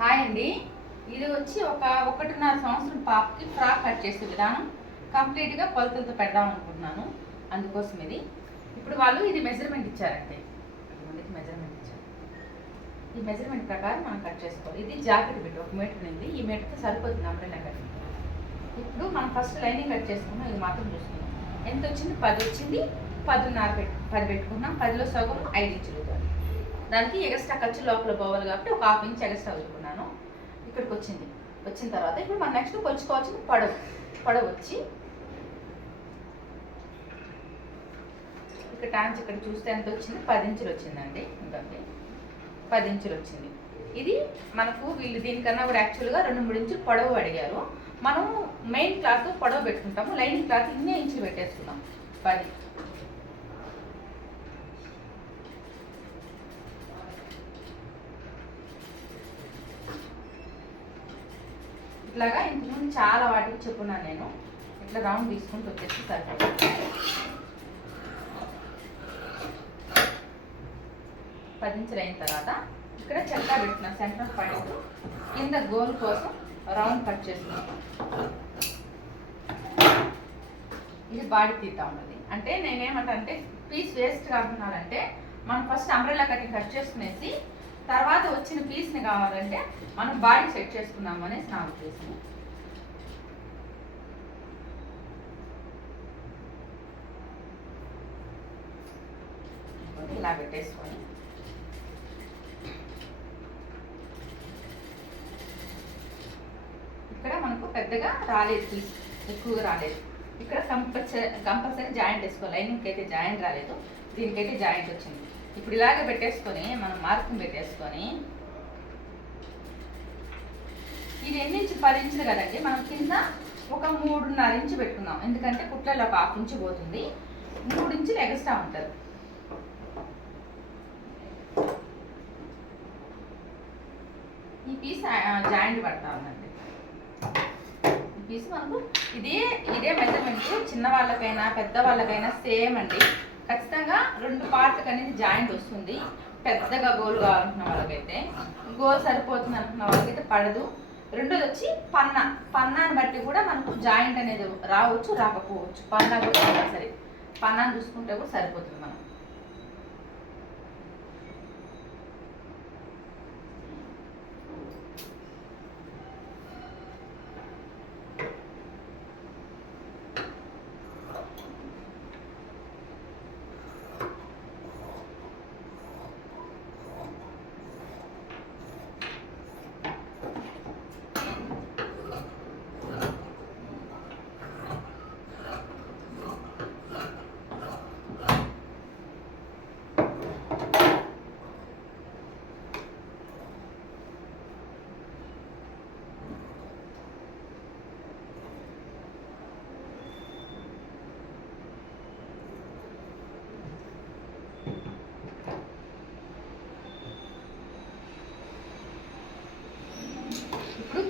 Hi అండి. ఇది వచ్చి ఒక 1.5 సంవత్సరం పాపకి ఫ్రాక్ కట్ చేసే విధానం కంప్లీట్గా కొలతలతో పెడదాం అనుకుంటున్నాను. అందుకోసం ఇప్పుడు వాళ్ళు ఇది మెజర్మెంట్ ఇచ్చారంటే మెజర్మెంట్ ఇచ్చారు. ఈ మెజర్మెంట్ ప్రకారం మనం కట్ చేసుకోవాలి. ఇది జాకెట్ బిట్ 1 మీటర్ ఉంది. ఈ మీటర్తో సరిపోతుంది అంబ్రెల్లా కట్. ఇప్పుడు మనం ఫస్ట్ లైనింగ్ కట్ చేసుకున్నాం. ఇది మాత్రం చూసుకున్నాం. ఎంత వచ్చింది? 10 వచ్చింది. 10.5 10 పెట్టుకున్నాం. 10లో సగం 5 ఇంచులు. దానికి ఎక్స్ట్రా ఖర్చు లోపల పోవాలి కాబట్టి ఒక 1/2 ఇంచ్ ఎక్స్ట్రా వదులుకున్నాను. ఇక్కడికి వచ్చిన తర్వాత ఇప్పుడు మనం నెక్స్ట్ కొలుచుకోవాల్సిన పొడవు వచ్చి ఇక్కడ టాన్స్ ఇక్కడ చూస్తే ఎంత వచ్చింది? 10 ఇంచులు వచ్చిందండి. ఇంకండి 10 ఇంచులు వచ్చింది. ఇది మనకు వీళ్ళు దీనికన్నా కూడా యాక్చువల్గా 2-3 ఇంచులు పొడవు అడిగారు. మనం మెయిన్ క్లాత్ పొడవు పెట్టుకుంటాము. లైనింగ్ క్లాత్ ఇన్నే ఇంచులు పెట్టేసుకున్నాం. 10 ఇట్లాగా ఇంతకుముందు చాలా వాటికి చెప్పున్నాను నేను. ఇట్లా రౌండ్ తీసుకుంటూ వచ్చేసి సరిపోతుంది. 10 ఇంచులు అయిన తర్వాత ఇక్కడ చెక్క పెట్టిన సెంటర్ పాయింట్ కింద గోల్ కోసం రౌండ్ కట్ చేసుకున్నాం. ఇది బాడీ తీతా ఉన్నది. అంటే నేనేమంటే పీస్ వేస్ట్ కాకున్నానంటే మనం ఫస్ట్ అంబ్రెల్లా కటింగ్ కట్ చేసుకునేసి తర్వాత వచ్చిన పీస్ని కావాలంటే మనం బాడీ సెట్ చేసుకున్నాము అనేసి నా ఉద్దేశం. ఇలా పెట్టేసుకొని ఇక్కడ మనకు పెద్దగా రాలేదు, పీస్ ఎక్కువగా రాలేదు. ఇక్కడ కంపల్సరీ జాయింట్ వేసుకోవాలి. లైనింగ్కి అయితే జాయింట్ రాలేదు, దీనికైతే జాయింట్ వచ్చింది. ఇప్పుడు ఇలాగే పెట్టేసుకొని మనం మార్కింగ్ పెట్టేసుకొని ఇది ఎన్ని ఇంచు? 10 ఇంచులు కదండి. మనం కింద ఒక 3.5 ఇంచు పెట్టుకుందాం. ఎందుకంటే కుట్లలో ఒక 1/2 ఇంచు పోతుంది. 3 ఇంచులు ఎక్స్ట్రా ఉంటుంది. ఈ పీస్ జాయింట్ పడతా ఉందండి. ఈ పీస్ మనకు ఇదే మెజర్మెంట్ చిన్న వాళ్ళకైనా పెద్ద వాళ్ళకైనా సేమ్ అండి. ఖచ్చితంగా 2 పార్ట్లకు అనేది జాయింట్ వస్తుంది. పెద్దగా గోల్ కావాలనుకున్న వాళ్ళకైతే గోల్ సరిపోతుంది అనుకున్న వాళ్ళకైతే పడదు. రెండోది వచ్చి పన్నాన్ని బట్టి కూడా మనకు జాయింట్ అనేది రావచ్చు, రాకపోవచ్చు. పన్నా కూడా సరే పన్నాన్ని చూసుకుంటే కూడా సరిపోతుంది. మనం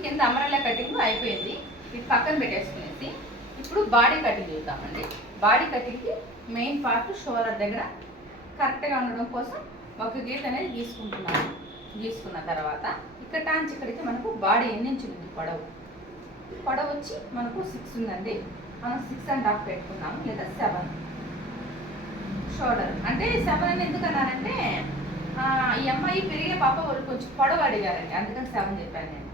కింద అంబ్రెల్లా కటింగ్ అయిపోయింది. ఇది పక్కన పెట్టేసుకునేసి ఇప్పుడు బాడీ కటింగ్ చూద్దామండి. బాడీ కటింగ్కి మెయిన్ పార్ట్ షోల్డర్ దగ్గర కరెక్ట్గా ఉండడం కోసం ఒక గీత అనేది గీసుకుంటున్నాను. గీసుకున్న తర్వాత ఇక్కడ టాంచి ఇక్కడికి మనకు బాడీ ఎన్ని ఇంచులు ఉంది? పొడవు వచ్చి మనకు 6 ఉందండి. మనం 6.5 పెట్టుకున్నాము, లేదా 7. షోల్డర్ అంటే 7 అని ఎందుకన్నారంటే ఈ అమ్మాయి పెరిగే పాప వాళ్ళు కొంచెం పొడవు అడిగారండి, అందుకని 7 చెప్పాను నేను.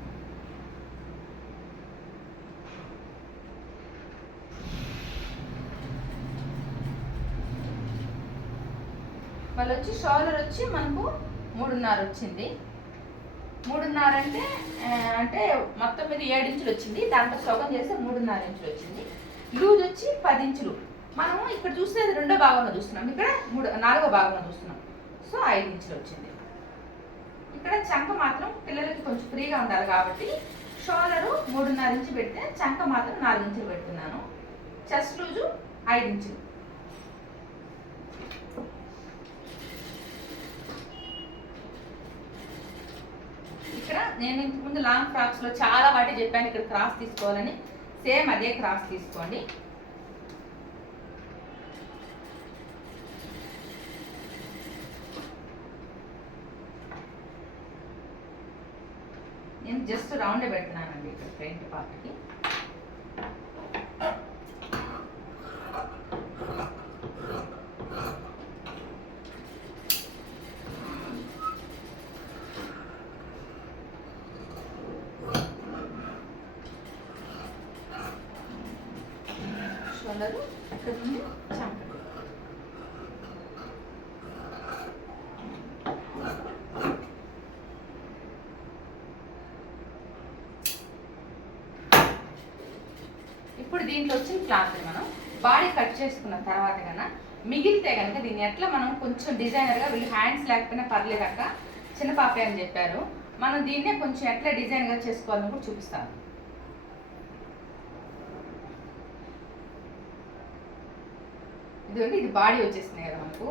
మళ్ళీ వచ్చి షోల్డర్ వచ్చి మనకు 3.5 వచ్చింది. 3.5 అంటే మొత్తం మీద 7 ఇంచులు వచ్చింది. దాంట్లో సగం చేస్తే 3.5 ఇంచులు వచ్చింది. లూజ్ వచ్చి 10 ఇంచులు. మనం ఇక్కడ చూసేది 2వ భాగంలో చూస్తున్నాం, ఇక్కడ 4వ భాగంలో చూస్తున్నాం. సో 5 ఇంచులు వచ్చింది. ఇక్కడ చంక మాత్రం పిల్లలకి కొంచెం ఫ్రీగా ఉండాలి కాబట్టి షోల్డరు 3.5 ఇంచు పెడితే చంక మాత్రం 4 ఇంచులు పెడుతున్నాను. చెస్ట్ లూజు 5 ఇంచులు. ఇక్కడ నేను ఇంతకుముందు లాంగ్ ఫ్రాక్స్లో చాలా వాటి చెప్పాను ఇక్కడ క్రాస్ తీసుకోవాలని. సేమ్ అదే క్రాస్ తీసుకోండి. నేను జస్ట్ రౌండ్ పెడుతున్నానండి ఇక్కడ ఫ్రంట్ పార్ట్కి. షోల్డర్ ఇక్కడ నుండి చంక. ఇప్పుడు దీంట్లో వచ్చిన క్లాత్ని మనం బాడీ కట్ చేసుకున్న తర్వాత కన్నా మిగిలితే కనుక దీన్ని ఎట్లా మనం కొంచెం డిజైనర్గా, వీళ్ళు హ్యాండ్స్ లేకపోయినా పర్లేదు అక్క, చిన్న పాపే అని చెప్పారు, మనం దీన్నే కొంచెం ఎట్లా డిజైన్గా చేసుకోవాలని కూడా చూపిస్తాను. ఇది బాడీ వచ్చేసింది కదా మనకు.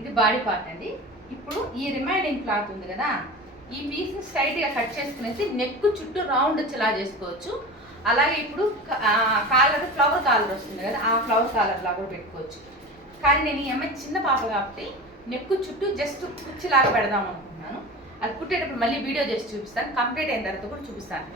ఇది బాడీ పార్ట్ అండి. ఇప్పుడు ఈ రిమైనింగ్ క్లాత్ ఉంది కదా, ఈ పీస్ని స్ట్రైట్గా కట్ చేసుకునేసి నెక్ చుట్టూ రౌండ్ వచ్చేలా చేసుకోవచ్చు. అలాగే ఇప్పుడు కాలర్, ఫ్లవర్ కాలర్ వస్తుంది కదా, ఆ ఫ్లవర్ కాలర్లా కూడా పెట్టుకోవచ్చు. కానీ నేను ఈ అమ్మాయి చిన్న పాప కాబట్టి నెక్ చుట్టూ జస్ట్ కుర్చీలాగా పెడదాం అనుకుంటున్నాను. అది కుట్టేటప్పుడు మళ్ళీ వీడియో చేసి చూపిస్తాను, కంప్లీట్ అయిన తర్వాత కూడా చూపిస్తాను.